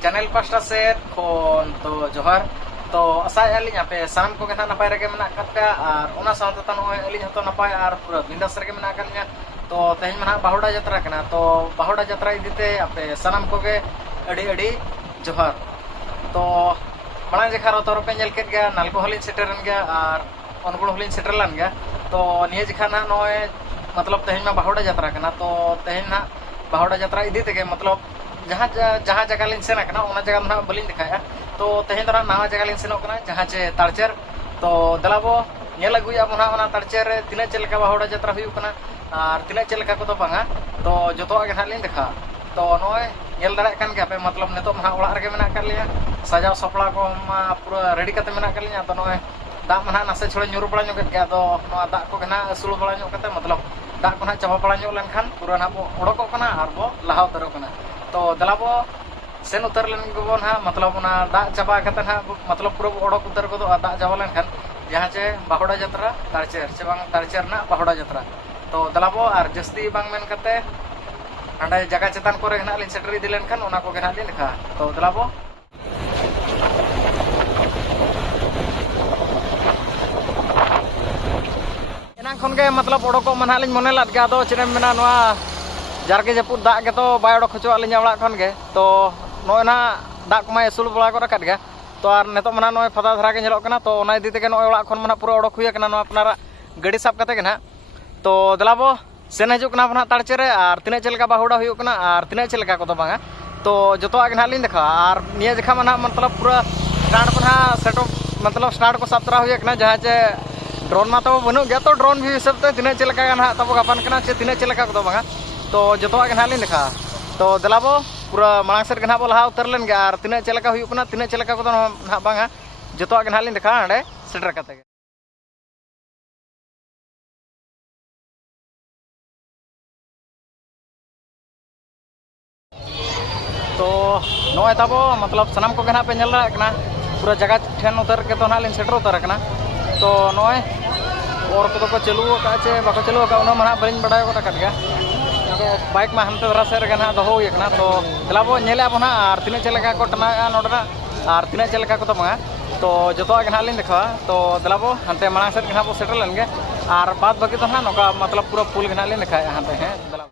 Channel pasta से phone तो जोहार तो आशा अली पे साम को नपाय रगे मेना पे और ओना साथ अली हतो नपाय और पूरा बिंदास रगे मेना तो तेज में बाहुड़ा यात्रा कना तो बाहुड़ा यात्रा इदीते आपे साम को अड़ी अड़ी जोहार तो मांग जेखा रोतर पे नेल केद गया नालको हलिन सेटरन गया और अनगुण हलिन सेटरलन गया तो निये जेखा ना नय मतलब तेज में बाहुड़ा यात्रा कना तो तेज ना बाहुड़ा यात्रा इदी तेगे मतलब जहाँ जहाँ जगह लिन सेना जगह ना बलिन दिखाया तो तेज तो नवा जगह लिन सेनों जहाँ चे तालचेर तो दलाबो नेल अगुया ना तालचेर तीना चलका बाहुड़ा यात्रा हुयुकना और तीना चलका को तो बांगा तो जोतोआ गे लिन देखा तो नय नेल दाड़ा कान गया पे मतलब नितो मा ओड़ा रगे मेना कर लिया सजाव सपड़ा को पूरा रेडी करते मेना कर लिया तो नय दाग मा नासे छोड़े nyuruh बड़ा ᱧᱚᱜ गया तो दाग को असूल बड़ा ᱧᱚᱜ कते मतलब दाग को चाबा बड़ा ᱧᱚᱜ लेनखान पूरा ना बो ओडोकोग कना और बो लाहा उतरोग कना तो दलाबो सेन उतर लेन गबो ना मतलब ना दाग चाबा कते ना मतलब पूरा ओडोक उतर को दाग चाबा लेनखान जहाँ चे बाहुड़ा यात्रा तालचेर चे बांग तालचेर ना बाहुड़ा यात्रा तो दलाबो और जस्ती बांग मेन कते अंडा जगह चेतान को रेना लिन सेटर इदी लेनखान ओना को गेना लिन देखा तो दलाबो एनां खन के मतलब ओडोको मन हालिन मने लाद गया दो चेने मेना नोआ जारके जपुद दाग के तो बाय ओडोक खचो आलिन ओड़ा खन के तो नोय ना दाग को मा एसुल बड़ा को रकाद गया तो आर नेतो मना नोय फदा धरा के नेलोक कना तो ओना इदी तेगे नोय ओड़ा खन मना पूरा ओडोक हुय कना नोआ अपनारा गाड़ी साब कते के ना तो दलाबो सेन हजू कना अपना तालचेरे और तीना चलका बाहुड़ा हुयुक कना और तीना चलका को तो बांगा तो जोतोआ गे लिन देखा और निया जखा मना मतलब पूरा स्टार्ट को ना सेटो मतलब स्टार्ट को साब तरा हुय कना जहाँ चे ड्रोन मा तो बनु गया तो ड्रोन भी हिसाब से तीना चलका ना तब गापान कना चे तीना चलका को तो बांगा तो जोतोआ गे लिन देखा तो दलाबो पूरा मांग सेट गना बो लहा उतर लेन गया और तीना चलका हुयुक कना तीना चलका को तो ना बांगा जोतोआ गे लिन देखा हांडे सेटर कते गे तो नोय ताबो मतलब सनाम को गना पे नेल रा कना पूरा जगह ठेन उतर के तो ना लिन सेटर उतर कना तो नोय और को चलू का चे बाको चलू का उना मना बलिन बडाय को टकट गया तो बाइक मा हमते रसे रे गना दो होय कना तो दलाबो नेले अब ना और तीना चलका को टना नोडना और तीना चलका को तो मा तो जोतोआ गना लिन देखा तो दलाबो हंते मांग सेट गना बो सेटर लन गे और बाद बाकी तो ना नोका मतलब पूरा पुल गना लिन देखा हंते हैं दलाबो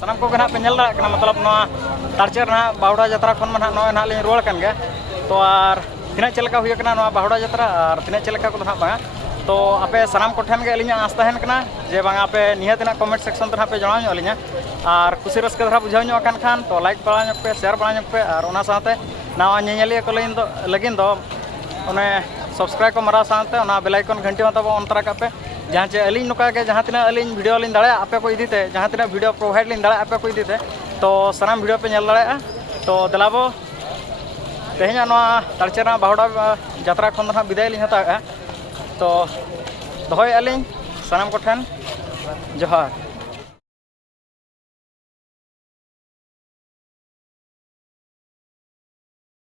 सामान को ना पे नेल दाड़ा कना मतलब नोआ तारचेर ना बाहुड़ा यात्रा खन मा नोय ना लिन रोल कन गे तो आर तिना चलका हुय कना नोआ बाहुड़ा यात्रा आर तिना चलका को ना बा तो आपे सामान को ठेन गे अलिया आस तहन कना जे बांगा पे निहत ना कमेंट सेक्शन तो पे जणाव ᱧᱚᱜ अलिया आर खुशी रस्क धरा बुझाव ᱧᱚᱜ कान खान तो लाइक बड़ा ᱧᱚᱜ पे शेयर बड़ा ᱧᱚᱜ पे आर ओना साथे नावा ᱧᱮᱧᱮᱞᱤया को लगिन दो ओने सब्सक्राइब को मरा साथे ओना बेल आइकन घंटी मत ऑन तरा का पे जहाँ चे अली नुका के जहाँ तना अली वीडियो लिन दाड़ा आपे को इदीते जहाँ तना वीडियो प्रोवाइड लिन दाड़ा आपे को इदीते तो सानाम वीडियो पे नेल दाड़ा तो दलाबो तेहना नोआ तारचेरा बाहुड़ा यात्रा खन ना विदाय लिन हता तो दोहय अली सानाम को ठन जोहार।